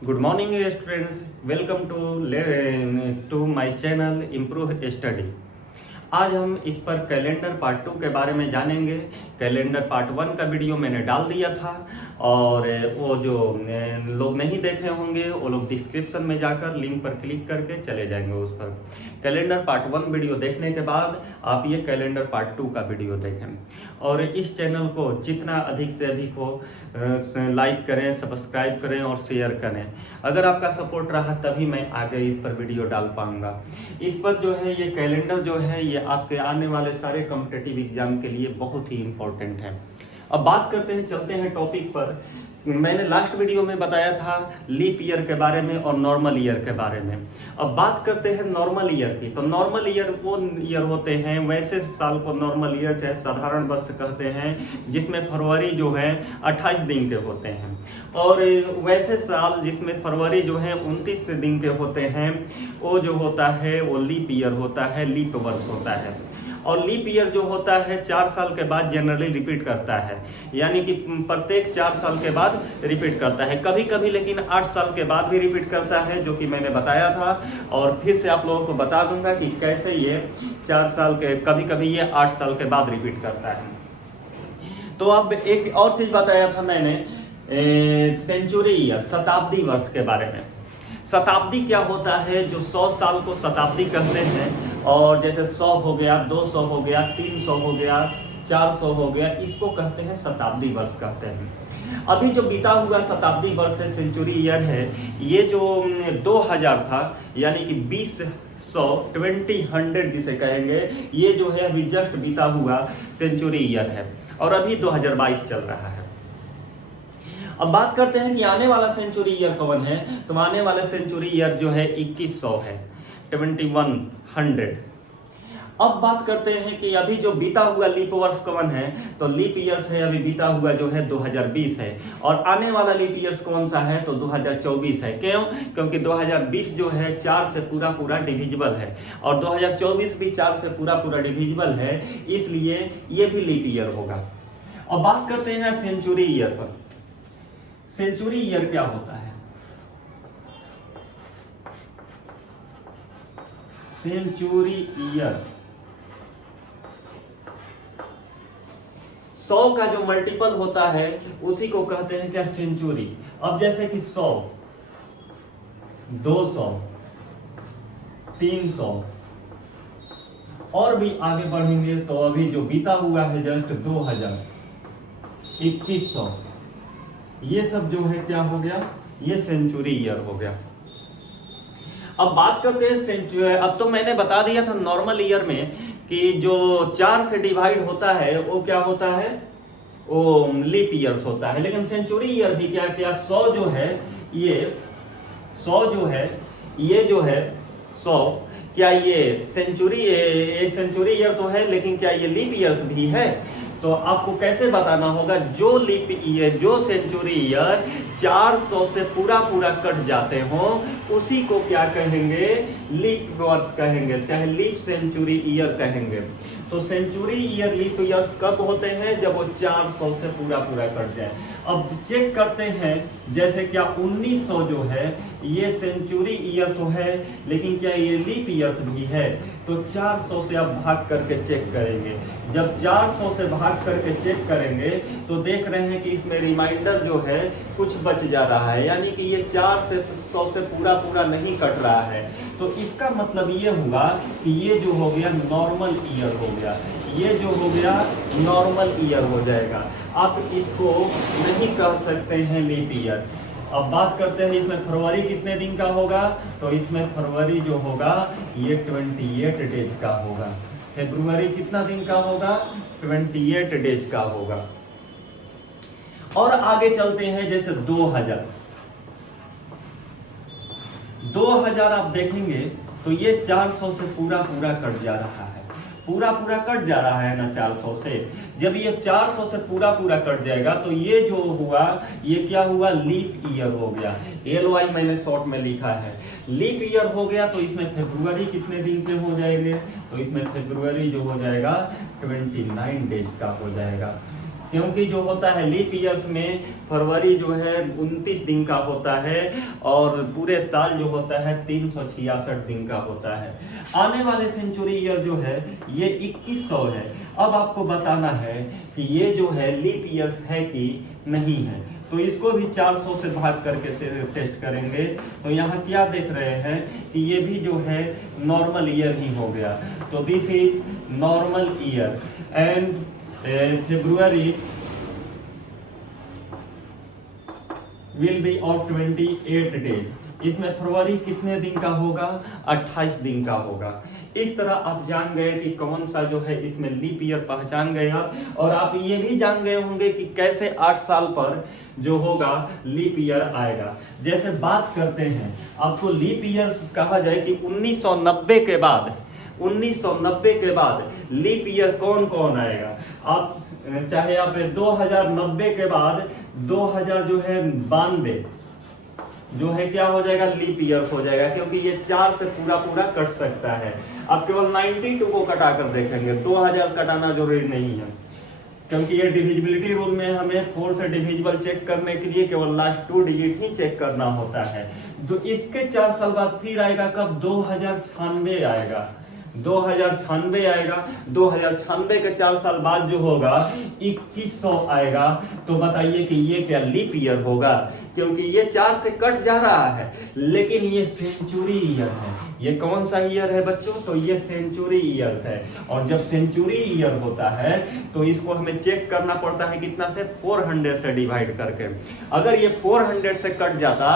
Good morning students, welcome to my channel Improve Study। आज हम इस पर कैलेंडर पार्ट 2 के बारे में जानेंगे। कैलेंडर पार्ट 1 का वीडियो मैंने डाल दिया था और वो जो लोग नहीं देखे होंगे वो लोग डिस्क्रिप्शन में जाकर लिंक पर क्लिक करके चले जाएंगे उस पर। कैलेंडर पार्ट 1 वीडियो देखने के बाद आप ये कैलेंडर पार्ट 2 का वीडियो देखें और इस चैनल को जितना अधिक से अधिक हो लाइक करें, सब्सक्राइब करें और शेयर करें। अगर आपका सपोर्ट रहा तभी मैं आगे इस पर वीडियो डाल पाऊंगा। इस पर जो है ये कैलेंडर जो है ये आपके आने वाले सारे कॉम्पिटिटिव एग्जाम के लिए बहुत ही इम्पोर्टेंट है। अब बात करते हैं, चलते हैं टॉपिक पर। मैंने लास्ट वीडियो में बताया था लीप ईयर के बारे में और नॉर्मल ईयर के बारे में। अब बात करते हैं नॉर्मल ईयर की। तो नॉर्मल ईयर वो ईयर होते हैं, वैसे साल को नॉर्मल ईयर चाहे साधारण वर्ष कहते हैं, जिसमें फरवरी जो है 28 दिन के होते हैं और वैसे साल जिसमें फरवरी जो है 29 दिन के होते हैं वो जो होता है वो लीप ईयर होता है, लीप वर्ष होता है। और लीप ईयर जो होता है 4 साल के बाद जनरली रिपीट करता है, यानी कि प्रत्येक 4 साल के बाद रिपीट करता है। कभी कभी लेकिन 8 साल के बाद भी रिपीट करता है, जो कि मैंने बताया था और फिर से आप लोगों को बता दूंगा कि कैसे ये 4 साल के, कभी कभी ये 8 साल के बाद रिपीट करता है। तो अब एक और चीज़ बताया था मैंने सेंचुरी ईयर, शताब्दी वर्ष के बारे में। शताब्दी क्या होता है? जो 100 साल को शताब्दी कहते हैं और जैसे 100 हो गया, 200 हो गया, 300 हो गया, 400 हो गया, इसको कहते हैं शताब्दी वर्ष कहते हैं। अभी जो बीता हुआ शताब्दी वर्ष है, सेंचुरी ईयर है, ये जो 2000 था यानी कि 2000 जिसे कहेंगे, ये जो है अभी जस्ट बीता हुआ सेंचुरी ईयर है और अभी 2022 चल रहा है। अब बात करते हैं कि आने वाला सेंचुरी ईयर कौन है। तो आने वाला सेंचुरी ईयर जो है 2100 है, 2100। अब बात करते हैं कि अभी जो बीता हुआ लीप वर्ष कौन है। तो लीप ईयर्स है अभी बीता हुआ जो है 2020 है और आने वाला लीप ईयर्स कौन सा है? तो 2024 है। क्यों? क्योंकि 2020 जो है 4 से पूरा डिविजिबल है और 2024 भी 4 से पूरा डिविजिबल है, इसलिए ये भी लीप ईयर होगा। अब बात करते हैं सेंचुरी ईयर पर। सेंचुरी ईयर क्या होता है? सेंचुरी ईयर 100 का जो मल्टीपल होता है उसी को कहते हैं क्या? सेंचुरी। अब जैसे कि 100, 200, 300 और भी आगे बढ़ेंगे तो अभी जो बीता हुआ है जस्ट 2000, 2100, ये सब जो है क्या हो गया? ये सेंचुरी ईयर हो गया। अब बात करते हैं सेंचुरी। अब तो मैंने बता दिया था नॉर्मल ईयर में कि जो 4 से डिवाइड होता है वो क्या होता है? वो लीप ईयर्स होता है। लेकिन सेंचुरी ईयर भी क्या क्या 100 जो है, ये 100 जो है, ये जो है 100, क्या ये सेंचुरी ईयर तो है, लेकिन क्या ये लीप ईयर्स भी है? तो आपको कैसे बताना होगा? जो लीप ईयर, जो सेंचुरी ईयर 400 से पूरा कट जाते हो उसी को क्या कहेंगे? लीप वर्ष कहेंगे, चाहे लीप सेंचुरी ईयर कहेंगे। तो सेंचुरी ईयर लीप ईयर्स कब होते हैं? जब वो 400 से पूरा कट जाए। अब चेक करते हैं, जैसे क्या 1900 जो है ये सेंचुरी ईयर तो है, लेकिन क्या ये लीप ईयर्स भी है? तो 400 से आप भाग करके चेक करेंगे। जब 400 से भाग करके चेक करेंगे तो देख रहे हैं कि इसमें रिमाइंडर जो है कुछ बच जा रहा है, यानी कि ये 400 से पूरा नहीं कट रहा है। तो इसका मतलब ये हुआ कि ये जो हो गया नॉर्मल ईयर हो गया, ये जो हो गया नॉर्मल ईयर हो जाएगा। आप इसको नहीं कह सकते हैं लीप ईयर। अब बात करते हैं इसमें फरवरी कितने दिन का होगा। तो इसमें फरवरी जो होगा ये 28 डेज का होगा। फरवरी कितना दिन का होगा? 28 डेज का होगा। और आगे चलते हैं, जैसे 2000 आप देखेंगे तो ये 400 से पूरा कट जा रहा है, पूरा कट जा रहा है ना 400 से। जब ये 400 से पूरा कट जाएगा तो ये जो हुआ ये क्या हुआ? लीप ईयर हो गया। LY मैंने शॉर्ट में लिखा है, लीप ईयर हो गया। तो इसमें फरवरी कितने दिन के हो जाएंगे? तो इसमें फरवरी जो हो जाएगा 29 डेज का हो जाएगा। क्योंकि जो होता है लीप ईयर्स में फरवरी जो है 29 दिन का होता है और पूरे साल जो होता है 366 दिन का होता है। आने वाले सेंचुरी ईयर जो है ये 2100 है। अब आपको बताना है कि ये जो है लीप ईयर्स है कि नहीं है, तो इसको भी 400 से भाग करके टेस्ट करेंगे। तो यहाँ क्या देख रहे हैं कि ये भी जो है नॉर्मल ईयर ही हो गया। तो this is normal year and February will be of 28 days। इसमें फरवरी कितने दिन का होगा? 28 दिन का होगा। इस तरह आप जान गए कि कौन सा जो है इसमें लीप ईयर पहचान गए आप, और आप ये भी जान गए होंगे कि कैसे 8 साल पर जो होगा लीप ईयर आएगा। जैसे बात करते हैं, आपको लीप ईयर कहा जाए कि 1990 के बाद 1990 के बाद लीप ईयर कौन कौन आएगा। आप चाहे आप 2090 के बाद 2000 जो है 92 जो है क्या हो जाएगा, लीप ईयर्स हो जाएगा, क्योंकि ये 4 से पूरा पूरा कट सकता है। आप केवल 92 को कटा कर देखेंगे, 2000 कटाना जरूरी नहीं है, क्योंकि ये डिविजिबिलिटी रूल में हमें 4 से डिविजिबल चेक करने के लिए केवल लास्ट 2 डिजिट ही चेक करना होता है। तो इसके 4 साल बाद फिर आएगा कब? 2096 आएगा, 2096 आएगा। 2096 के 4 साल बाद जो होगा 2100 आएगा। तो बताइए कि ये क्या लीप ईयर होगा? क्योंकि ये 4 से कट जा रहा है, लेकिन ये सेंचुरी ईयर है। ये कौन सा ईयर है बच्चों? तो ये सेंचुरी ईयर है। और जब सेंचुरी ईयर होता है तो इसको हमें चेक करना पड़ता है कितना से? 400 से डिवाइड करके। अगर ये 400 से कट जाता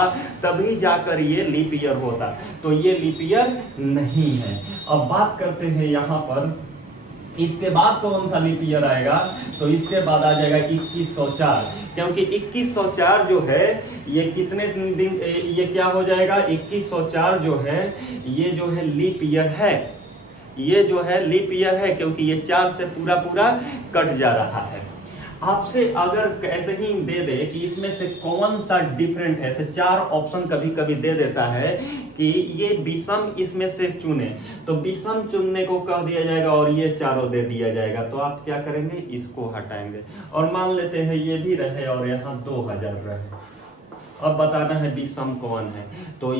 तभी जाकर ये लीप ईयर होता, तो ये लीप ईयर नहीं है। अब बात करते हैं यहाँ पर, इसके बाद कौन सा लीप ईयर आएगा? तो इसके बाद आ जाएगा 2104, क्योंकि 2104 जो है ये कितने दिन, ये क्या हो जाएगा? 2104 जो है ये जो है लीप ईयर है, ये जो है लीप ईयर है, क्योंकि ये 4 से पूरा पूरा कट जा रहा है। आपसे अगर ऐसे ही दे दे कि इसमें से कौन सा डिफरेंट है, ऐसे 4 ऑप्शन कभी कभी दे देता है कि ये विषम इसमें से चुने, तो विषम चुनने को कह दिया जाएगा और ये चारों दे दिया जाएगा। तो आप क्या करेंगे? इसको हटाएंगे और मान लेते हैं ये भी रहे और यहाँ 2000 रहे। अब बताना है विषम कौन है। तो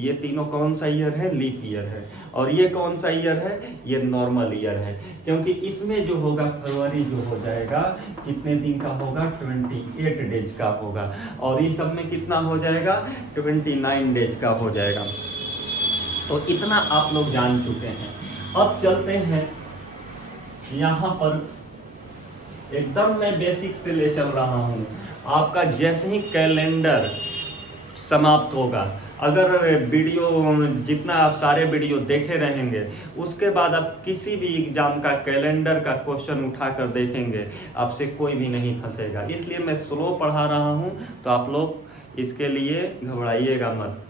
ये तीनों कौन सा ईयर है? लीप ईयर है। और ये कौन सा ईयर है? ये नॉर्मल ईयर है, क्योंकि इसमें जो होगा फरवरी जो हो जाएगा कितने दिन का होगा? 28 डेज का होगा। और ये सब में कितना हो जाएगा? 29 डेज का हो जाएगा। तो इतना आप लोग जान चुके हैं। अब चलते हैं यहाँ पर, एकदम मैं बेसिक से ले चल रहा हूँ। आपका जैसे ही कैलेंडर समाप्त होगा, अगर वीडियो जितना आप सारे वीडियो देखे रहेंगे, उसके बाद आप किसी भी एग्जाम का कैलेंडर का क्वेश्चन उठाकर देखेंगे, आपसे कोई भी नहीं फंसेगा। इसलिए मैं स्लो पढ़ा रहा हूँ, तो आप लोग इसके लिए घबराइएगा मत।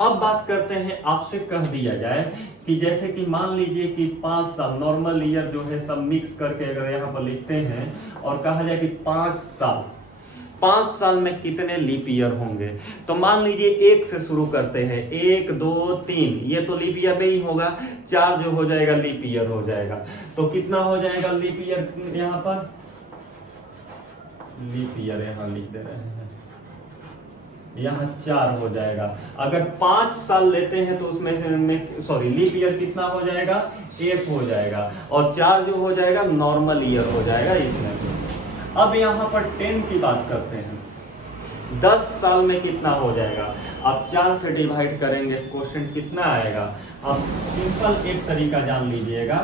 अब बात करते हैं, आपसे कह दिया जाए कि जैसे कि मान लीजिए कि 5 साल नॉर्मल ईयर जो है सब मिक्स करके अगर यहाँ पर लिखते हैं और कहा जाए कि 5 साल में कितने लीप ईयर होंगे, तो मान लीजिए 1 से शुरू करते हैं। 1 2 3, ये तो लीप ईयर नहीं होगा, 4 जो हो जाएगा लीप ईयर हो जाएगा। तो कितना हो जाएगा लीप ईयर? यहाँ पर लीप ईयर यहाँ लिख दे रहे हैं, यहाँ 4 हो जाएगा। अगर 5 साल लेते हैं तो उसमें से लीप ईयर कितना हो जाएगा? 1 हो जाएगा। और 4 जो हो जाएगा नॉर्मल ईयर हो जाएगा इसमें। अब यहाँ पर 10 की बात करते हैं। 10 साल में कितना हो जाएगा? आप 4 से डिवाइड करेंगे, क्वेश्चन कितना आएगा? आप सिंपल एक तरीका जान लीजिएगा,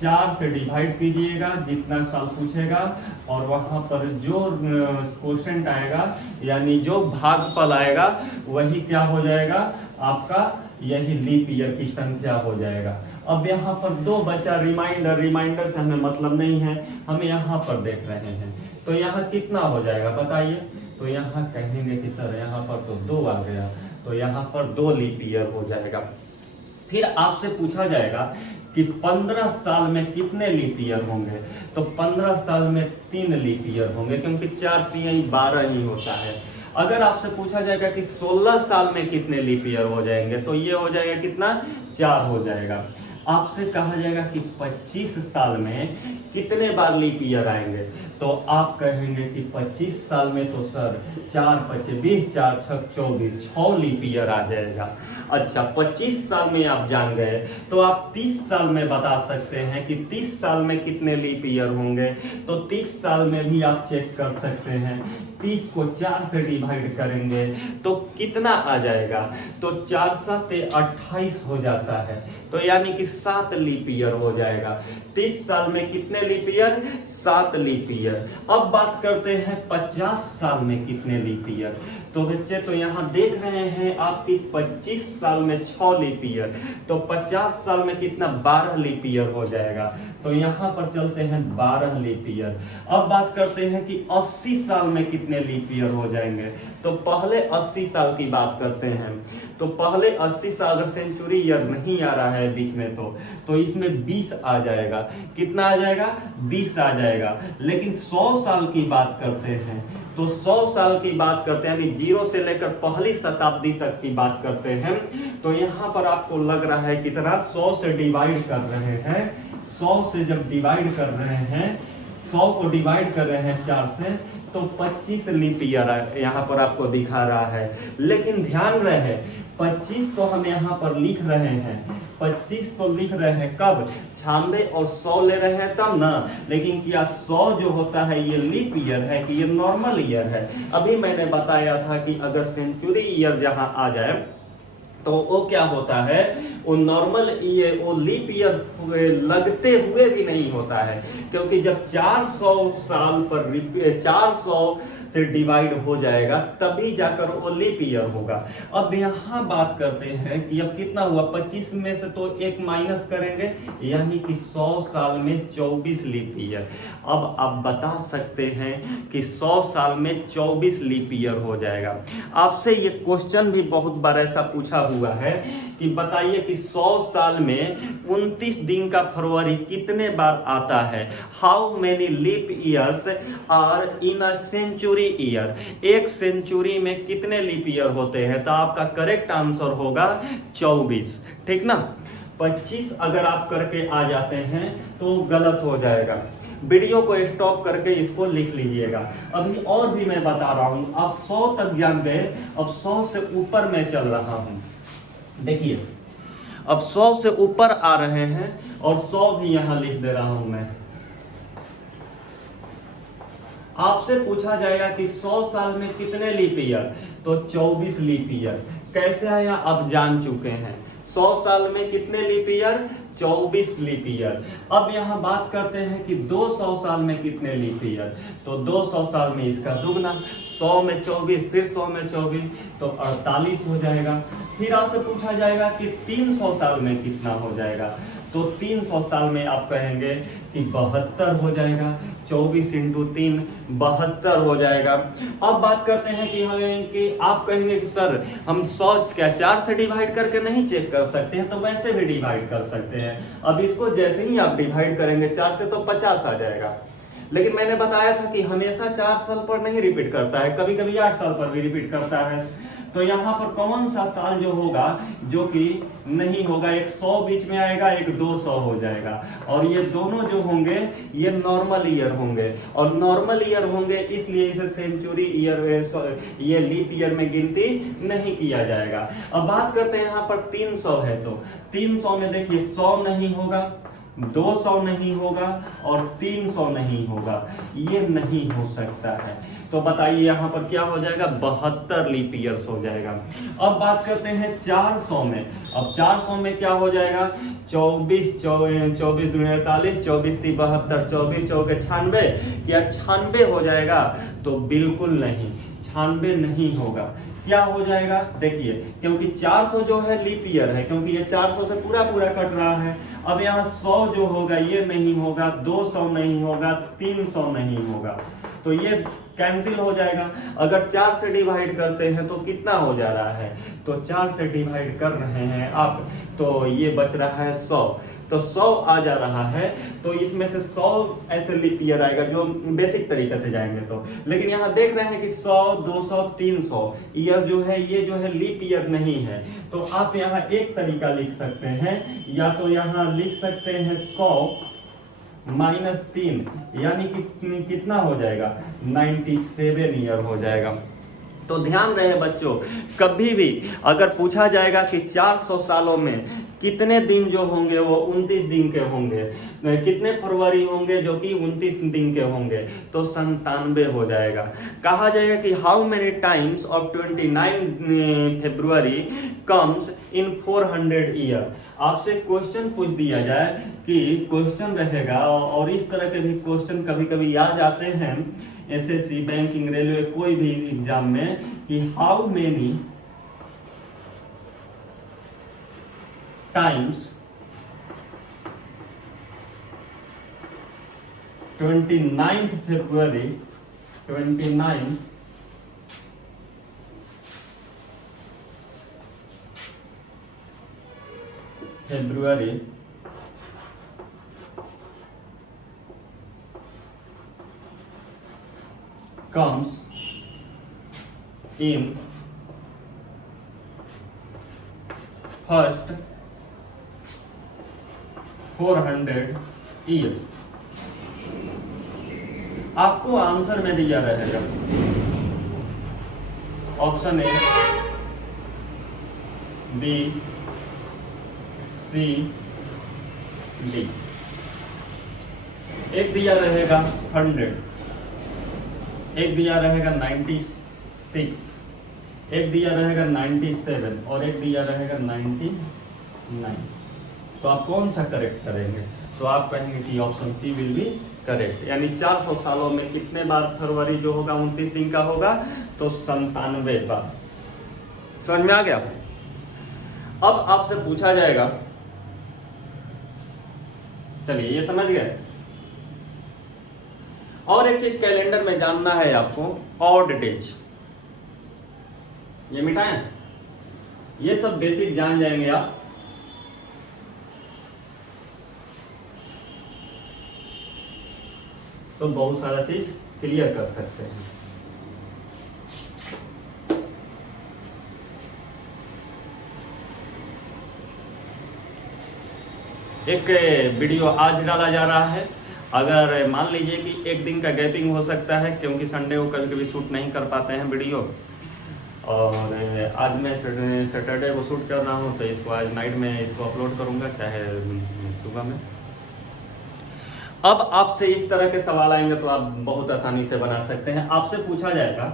4 से डिवाइड कीजिएगा जितना साल पूछेगा, और वहाँ पर जो क्वेश्चन आएगा यानी जो भागफल आएगा वही क्या हो जाएगा? आपका यही लीप ईयर की संख्या हो जाएगा। अब यहाँ पर 2 बचा रिमाइंडर से हमें मतलब नहीं है, हमें यहाँ पर देख रहे हैं। तो यहाँ कितना हो जाएगा बताइए? तो यहाँ कहेंगे कि सर यहाँ पर तो 2 आ गया, तो यहाँ पर 2 लीप ईयर हो जाएगा। फिर आपसे पूछा जाएगा कि 15 साल में कितने लीप ईयर होंगे, तो 15 साल में 3 लीप ईयर होंगे, क्योंकि 4 3 12 ही होता है। अगर आपसे पूछा जाएगा कि 16 साल में कितने लीप ईयर हो जाएंगे, तो ये हो जाएगा कितना? 4 हो जाएगा। आपसे कहा जाएगा कि 25 साल में कितने बार लीप ईयर आएंगे, तो आप कहेंगे कि 25 साल में तो सर 4 25 20 4 6 24 6 लीप ईयर आ जाएगा। अच्छा 25 साल में आप जान गए तो आप 30 साल में बता सकते हैं कि 30 साल में कितने लीप ईयर होंगे। तो 30 साल में भी आप चेक कर सकते हैं, 30 को 4 से डिवाइड करेंगे तो कितना आ जाएगा, तो 4 7 28 हो जाता है, तो यानी कि 7 लीप ईयर हो जाएगा। 30 साल में कितने लीप ईयर, 7 लीप ईयर। अब बात करते हैं 50 साल में कितने लीप ईयर। तो बच्चे तो यहाँ देख रहे हैं आपकी 25 साल में 6 लीप ईयर, तो 50 साल में कितना 12 लीप ईयर हो जाएगा। तो यहाँ पर चलते हैं 12 लीप ईयर। अब बात करते हैं कि 80 साल में कितने लीप ईयर हो जाएंगे। तो पहले 80 साल की बात करते हैं। तो पहले 80 साल अगर सेंचुरी ईयर नहीं आ रहा है बीच में तो इसमें 20 आ जाएगा। कितना आ जाएगा, 20 आ जाएगा। लेकिन 100 साल की बात करते हैं, तो 100 साल की बात करते हैं, यानी 0 से लेकर पहली शताब्दी तक की बात करते हैं। तो यहाँ पर आपको लग रहा है कितना, 100 से डिवाइड कर रहे हैं, 100 से जब डिवाइड कर रहे हैं, 100 को डिवाइड कर रहे हैं 4 से, तो 25 लीप ईयर यहाँ पर आपको दिखा रहा है। लेकिन ध्यान रहे 25 तो हम यहाँ पर लिख रहे हैं, 25 तो लिख रहे हैं कब, 96 और 100 ले रहे हैं तब ना। लेकिन क्या 100 जो होता है ये लीप ईयर है कि ये नॉर्मल ईयर है। अभी मैंने बताया था कि अगर सेंचुरी ईयर जहाँ आ जाए तो वो क्या होता है, वो नॉर्मल ईयर, वो लीप ईयर लगते हुए भी नहीं होता है, क्योंकि जब 400 साल पर 400 से डिवाइड हो जाएगा तभी जाकर वो लीप ईयर होगा। अब यहाँ बात करते हैं कि अब कितना हुआ, 25 में से तो एक माइनस करेंगे, यानी कि 100 साल में 24 लीप ईयर। अब आप बता सकते हैं कि 100 साल में 24 लीप ईयर हो जाएगा। आपसे ये क्वेश्चन भी बहुत बार ऐसा पूछा हुआ है कि बताइए कि 100 साल में 29 दिन का फरवरी कितने बार आता है। How many leap years are in a century year. एक सेंचुरी में कितने लीप ईयर होते हैं, तो आपका करेक्ट आंसर होगा 24। ठीक ना, 25 अगर आप करके आ जाते हैं तो गलत हो जाएगा। वीडियो को स्टॉप करके इसको लिख लीजिएगा। अभी और भी मैं बता रहा हूं, आप 100 तक जान गए, अब 100 से ऊपर मैं चल रहा हूं। देखिए अब 100 से ऊपर आ रहे हैं और 100 भी यहां लिख दे रहा हूं मैं। आपसे पूछा जाएगा कि 100 साल में कितने लीप ईयर, तो 24 लीप ईयर। कैसे आया अब जान चुके हैं। 100 साल में कितने लीप ईयर, 24 लीप ईयर। अब यहाँ बात करते हैं कि 200 साल में कितने लीप ईयर, तो 200 साल में इसका दुगना, 100 में 24 फिर 100 में 24 तो 48 हो जाएगा। फिर आपसे पूछा जाएगा कि 300 साल में कितना हो जाएगा, तो 300 साल में आप कहेंगे कि 72 हो जाएगा। 24 इंटू 3 72 हो जाएगा। अब बात करते हैं कि आप कहेंगे कि सर हम 100 क्या 4 से डिवाइड करके नहीं चेक कर सकते हैं, तो वैसे भी डिवाइड कर सकते हैं। अब इसको जैसे ही आप डिवाइड करेंगे 4 से तो 50 आ जाएगा। लेकिन मैंने बताया था कि हमेशा 4 साल पर नहीं रिपीट करता है, कभी कभी 8 साल पर भी रिपीट करता है। तो यहाँ पर कौन सा साल जो होगा जो कि नहीं होगा, एक 100 बीच में आएगा, एक 200 हो जाएगा, और ये दोनों जो होंगे ये नॉर्मल ईयर होंगे, और नॉर्मल ईयर होंगे इसलिए इसे सेंचुरी ईयर, ये लीप ईयर में गिनती नहीं किया जाएगा। अब बात करते हैं यहाँ पर 300 है, तो 300 में देखिए 100 नहीं होगा, 200 नहीं होगा और 300 नहीं होगा, ये नहीं हो सकता है। तो बताइए यहाँ पर क्या हो जाएगा, 72 लीप ईयर्स हो जाएगा। अब बात करते हैं 400 में। अब 400 में क्या हो जाएगा, 24 24 24 48 24 72 24 चौके 96, क्या 96 हो जाएगा, तो बिल्कुल नहीं, 96 नहीं होगा। क्या हो जाएगा, देखिए क्योंकि 400 जो है लीप ईयर है, क्योंकि ये 400 से पूरा कट रहा है। अब यहाँ 100 जो होगा ये नहीं होगा, 200 नहीं होगा, 300 नहीं होगा। तो ये कैंसिल हो जाएगा। अगर 4 से डिवाइड करते हैं तो कितना हो जा रहा है, तो 4 से डिवाइड कर रहे हैं आप, तो ये बच रहा है 100, तो 100 आ जा रहा है। तो इसमें से 100 ऐसे लीप ईयर आएगा जो बेसिक तरीके से जाएंगे तो, लेकिन यहाँ देख रहे हैं कि 100, 200, 300 ईयर जो है ये जो है लीप ईयर नहीं है। तो आप यहाँ एक तरीका लिख सकते हैं, या तो यहाँ लिख सकते हैं 100 -3, यानी कि कितना हो जाएगा, 97 ईयर हो जाएगा। तो ध्यान रहे बच्चों, कभी भी अगर पूछा जाएगा कि 400 सालों में कितने दिन जो होंगे वो 29 दिन के होंगे, कितने फरवरी होंगे जो कि 29 दिन के होंगे, तो 97 हो जाएगा। कहा जाएगा कि how many times of 29 February comes in 400 year. आपसे क्वेश्चन पूछ दिया जाए कि क्वेश्चन रहेगा, और इस तरह के भी क्वेश्चन कभी कभी आ जाते हैं एसएससी, बैंकिंग, रेलवे, कोई भी एग्जाम में, कि how many times 29 February 29 February comes in first 400 years। आपको आंसर में दिया रहेगा option A, B, C, D. एक दिया रहेगा 100, एक दिया रहेगा 96, एक दिया रहेगा 97 और एक दिया रहेगा 99। तो आप कौन सा करेक्ट करेंगे, तो आप कहेंगे कि option C will be correct. यानी 400 सालों में कितने बार फरवरी जो होगा 29 दिन का होगा, तो 97 बार। समझ में आ गया। अब आपसे पूछा जाएगा, चलिए ये समझ गए। और एक चीज कैलेंडर में जानना है आपको, ऑड डेज। ये मिटाएं, ये सब बेसिक जान जाएंगे आप। तो बहुत सारा चीज क्लियर कर सकते हैं। एक वीडियो आज डाला जा रहा है। अगर मान लीजिए कि एक दिन का गैपिंग हो सकता है, क्योंकि संडे को कभी कभी शूट नहीं कर पाते हैं वीडियो, और आज मैं सैटरडे को शूट कर रहा हूँ, तो इसको आज नाइट में इसको अपलोड करूँगा, चाहे सुबह में। अब आपसे इस तरह के सवाल आएंगे तो आप बहुत आसानी से बना सकते हैं। आपसे पूछा जाएगा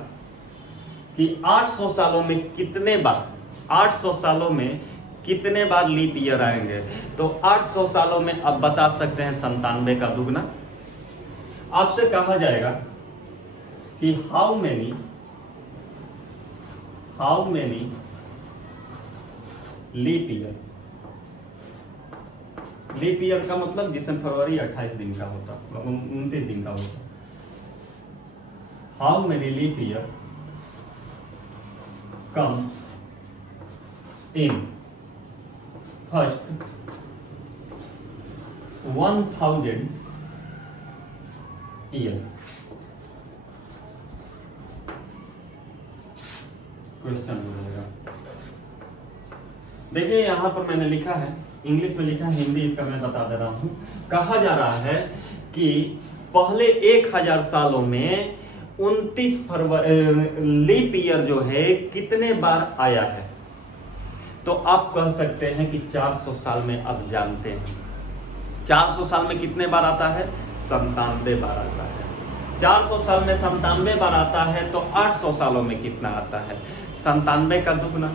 कि 800 सालों में कितने बार, 800 सालों में कितने बार लीप ईयर आएंगे, तो 800 सालों में आप बता सकते हैं 97 का दुगना। आपसे कहा जाएगा कि how many leap year. Leap year का मतलब जिसमें फरवरी 28 दिन का होता, 29 दिन का होता। How many leap year comes in first 1000 year. Question हो जाएगा। देखिए यहां पर मैंने लिखा है, इंग्लिश में लिखा है, हिंदी इसका मैं बता दे रहा हूं। कहा जा रहा है कि पहले 1000 सालों में 29 फरवरी लीप ईयर जो है कितने बार आया है, तो आप कह सकते हैं कि 400 साल में आप जानते हैं 400 साल में कितने बार आता है, 97 बार आता है। 400 साल में 97 बार आता है, तो 800 सालों में कितना आता है, 97 का दुगना।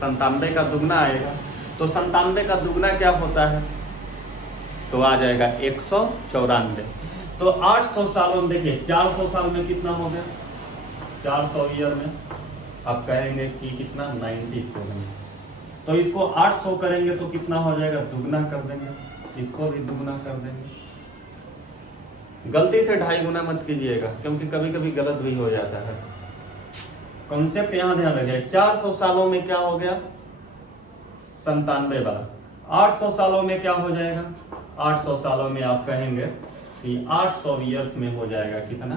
97 का दुगना आएगा, तो 97 का दुगना क्या होता है, तो आ जाएगा 194। तो 800 सालों में देखिए 400 साल में कितना हो गया, 400 ईयर में आप कहेंगे कि कितना, 97। तो इसको 800 करेंगे तो कितना हो जाएगा, दुगना कर देंगे, इसको भी दुगना कर देंगे। गलती से 2.5 गुना मत कीजिएगा, क्योंकि कभी कभी गलत भी हो जाता है। कॉन्सेप्ट यहाँ ध्यान रखिए। 400 सालों में क्या हो गया? 97 बार। 800 सालों में क्या हो जाएगा? 800 सालों में आप कहेंगे कि 800 ईयर्स में हो जाएगा कितना?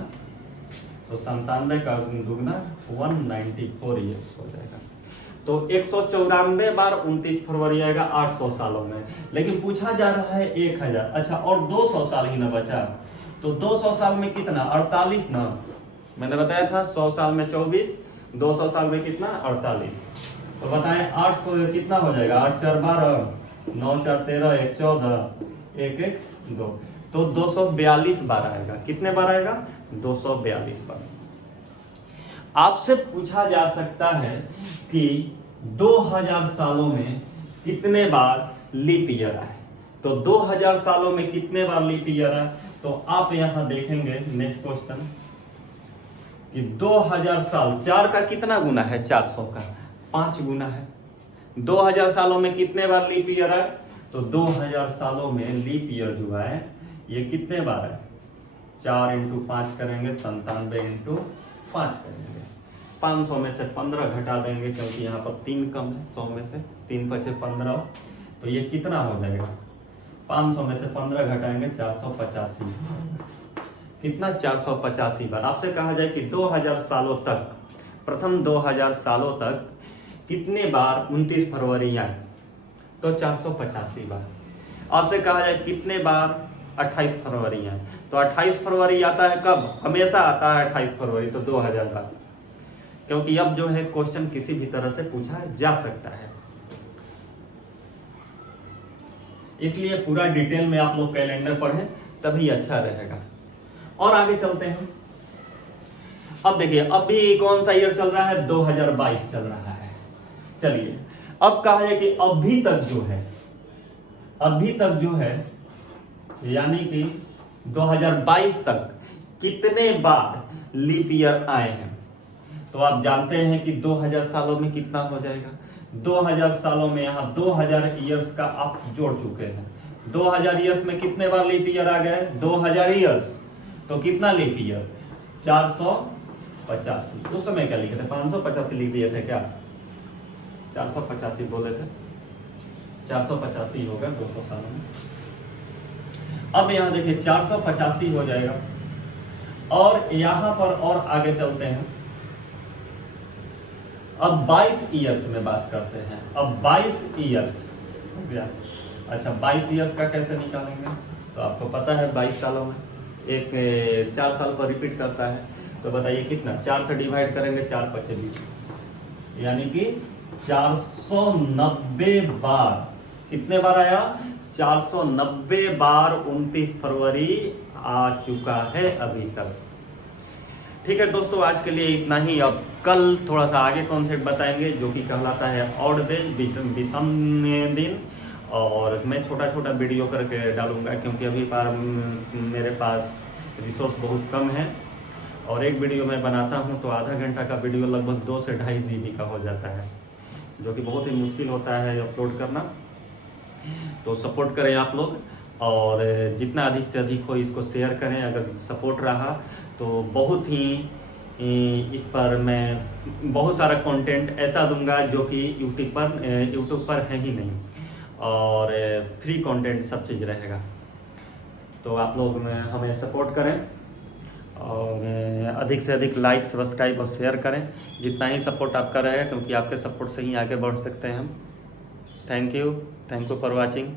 तो 97 का दुगना 194 ईयर्स हो जाएगा। तो 194 बार 29 फरवरी आएगा 800 सालों में। लेकिन पूछा जा रहा है 1000। अच्छा, और 200 साल ही ना बचा, तो 200 साल में कितना? 48 ना। मैंने बताया था 100 साल में 24, 200 साल में कितना? 48। तो बताएं 800 कितना हो जाएगा? 8 4 12, 9 4 13, 1 14, 1 1 2, तो 242 बार आएगा। कितने बार आएगा? 242 बार। आपसे पूछा जा सकता है कि 2000 सालों में कितने बार लीप ईयर आए, तो 2000 सालों में कितने बार लीप ईयर आए? तो आप यहां देखेंगे नेक्स्ट क्वेश्चन कि 2000 साल 4 का कितना गुना है? 400 का 5 गुना है। 2000 सालों में कितने बार लीप ईयर आए? तो 2000 सालों में लीप ईयर जो है ये कितने बार है? 4 × 5 करेंगे, 97 × 5 करेंगे। 500 में से 15 घटा देंगे, क्योंकि यहाँ पर 3 कम है 100 में से। 3 × 5 = 15, तो ये कितना हो जाएगा? 500 में से 15 घटाएंगे, 485। कितना? 485 बार। आपसे कहा जाए कि 2000 सालों तक, प्रथम 2000 सालों तक कितने बार 29 फरवरी आए? तो 485 बार। आपसे कहा जाए कितने बार 28 फरवरी आए? तो 28 फरवरी आता है कब? हमेशा आता है 28 फरवरी, तो 2000 बार। क्योंकि अब जो है क्वेश्चन किसी भी तरह से पूछा जा सकता है, इसलिए पूरा डिटेल में आप लोग कैलेंडर पढ़ें, तभी अच्छा रहेगा। और आगे चलते हैं। अब देखिए, अभी कौन सा ईयर चल रहा है? 2022 चल रहा है। चलिए, अब कहा है कि अभी तक जो है यानी कि 2022 तक कितने बार लीप ईयर आए हैं? तो आप जानते हैं कि 2000 सालों में कितना हो जाएगा? 2000 सालों में यहाँ 2000 ईयर्स का आप जोड़ चुके हैं। 2000 ईयर्स में कितने बार लीप ईयर आ गए? 2000 ईयर्स, तो कितना लीप ईयर? 485। उस समय क्या लिखे थे? 585 लिख दिए थे क्या? 485 बोले थे। 485 होगा 200 सालों में। अब यहाँ देखिए 485 हो जाएगा। और यहाँ पर और आगे चलते हैं। अब 22 ईयर्स में बात करते हैं। अब 22 ईयर्स हो गया। अच्छा, 22 ईयर्स का कैसे निकालेंगे? तो आपको पता है 22 सालों में एक 4 साल पर रिपीट करता है, तो बताइए कितना? 4 से डिवाइड करेंगे, 4 × 5 = 20, यानी कि 490 बार। कितने बार आया? 490 बार 29 फरवरी आ चुका है अभी तक। ठीक है दोस्तों, आज के लिए इतना ही। अब कल थोड़ा सा आगे कॉन्सेप्ट बताएंगे, जो कि कहलाता है ऑड डेज, विषम दिन। और मैं छोटा छोटा वीडियो करके डालूंगा, क्योंकि अभी मेरे पास रिसोर्स बहुत कम है। और एक वीडियो मैं बनाता हूं तो आधा घंटा का वीडियो लगभग 2 से 2.5 GB का हो जाता है, जो कि बहुत ही मुश्किल होता है अपलोड करना। तो सपोर्ट करें आप लोग, और जितना अधिक से अधिक हो इसको शेयर करें। अगर सपोर्ट रहा तो बहुत ही इस पर मैं बहुत सारा कंटेंट ऐसा दूंगा जो कि यूट्यूब पर है ही नहीं, और फ्री कंटेंट सब चीज़ रहेगा। तो आप लोग हमें सपोर्ट करें, और अधिक से अधिक लाइक, सब्सक्राइब और शेयर करें। जितना ही सपोर्ट आपका रहेगा, क्योंकि आपके सपोर्ट से ही आगे बढ़ सकते हैं हम। Thank you for watching.